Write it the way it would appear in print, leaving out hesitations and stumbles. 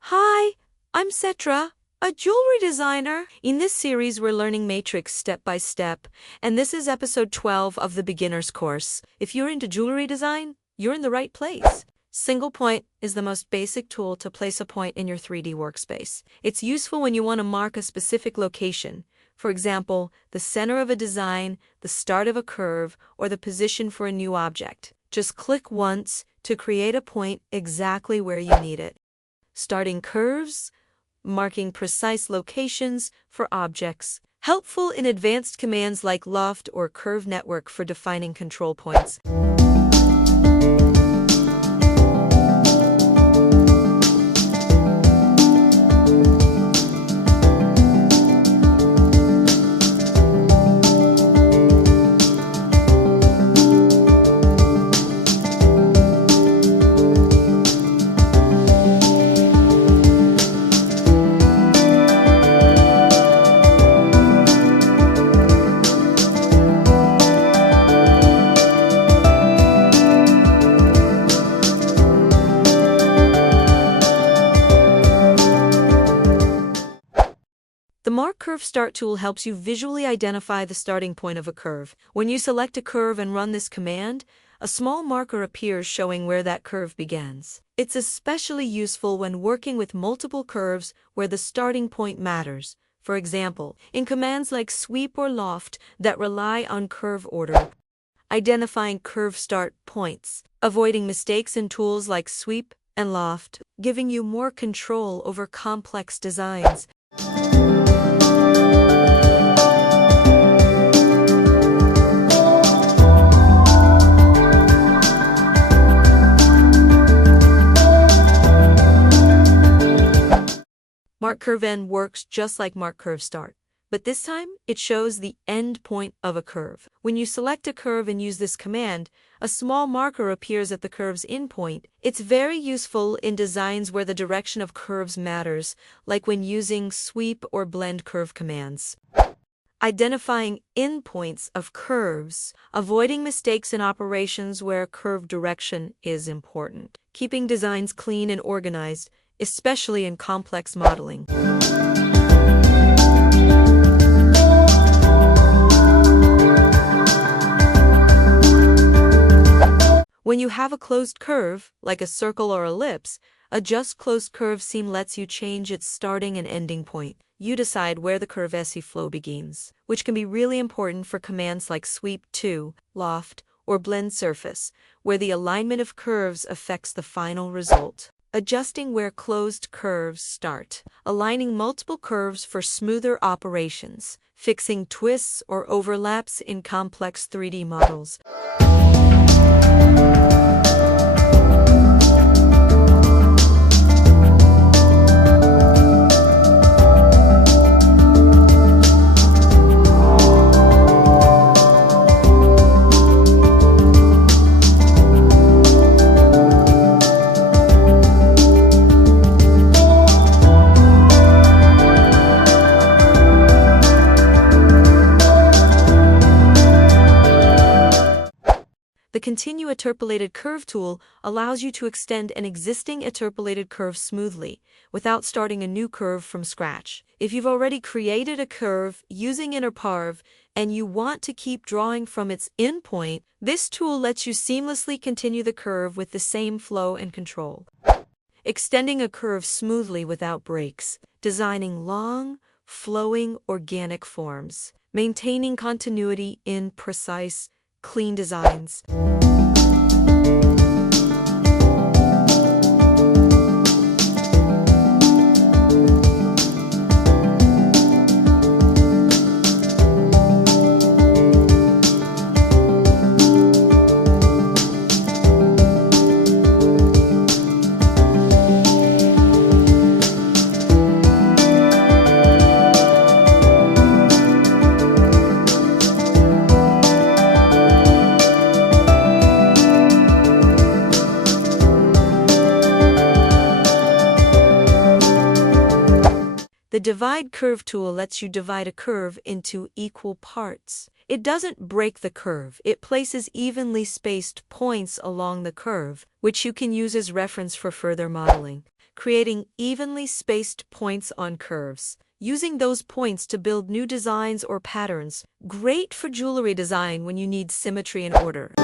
Hi, I'm Cetra, a jewelry designer. In this series, we're learning matrix step by step, and this is episode 12 of the beginner's course. If you're into jewelry design, you're in the right place. Single point is the most basic tool to place a point in your 3D workspace. It's useful when you want to mark a specific location. For example, the center of a design, the start of a curve, or the position for a new object. Just click once to create a point exactly where you need it. Starting curves, marking precise locations for objects. Helpful in advanced commands like loft or curve network for defining control points. The Mark Curve Start tool helps you visually identify the starting point of a curve. When you select a curve and run this command, a small marker appears showing where that curve begins. It's especially useful when working with multiple curves where the starting point matters. For example, in commands like sweep or loft that rely on curve order. Identifying curve start points, avoiding mistakes in tools like sweep and loft, giving you more control over complex designs. Mark Curve End works just like Mark Curve Start, but this time it shows the end point of a curve. When you select a curve and use this command, a small marker appears at the curve's endpoint. It's very useful in designs where the direction of curves matters, like when using sweep or blend curve commands. Identifying endpoints of curves, avoiding mistakes in operations where curve direction is important. Keeping designs clean and organized, especially in complex modeling. When you have a closed curve, like a circle or ellipse, Adjust Closed Curve Seam lets you change its starting and ending point. You decide where the curve SE flow begins, which can be really important for commands like sweep to, loft, or blend surface, where the alignment of curves affects the final result. Adjusting where closed curves start. Aligning multiple curves for smoother operations. Fixing twists or overlaps in complex 3D models. The Continue Interpolated Curve tool allows you to extend an existing interpolated curve smoothly, without starting a new curve from scratch. If you've already created a curve using Interparv and you want to keep drawing from its endpoint, this tool lets you seamlessly continue the curve with the same flow and control. Extending a curve smoothly without breaks. Designing long, flowing, organic forms. Maintaining continuity in precise, clean designs. The Divide Curve tool lets you divide a curve into equal parts. It doesn't break the curve, it places evenly spaced points along the curve, which you can use as reference for further modeling. Creating evenly spaced points on curves. Using those points to build new designs or patterns. Great for jewelry design when you need symmetry and order.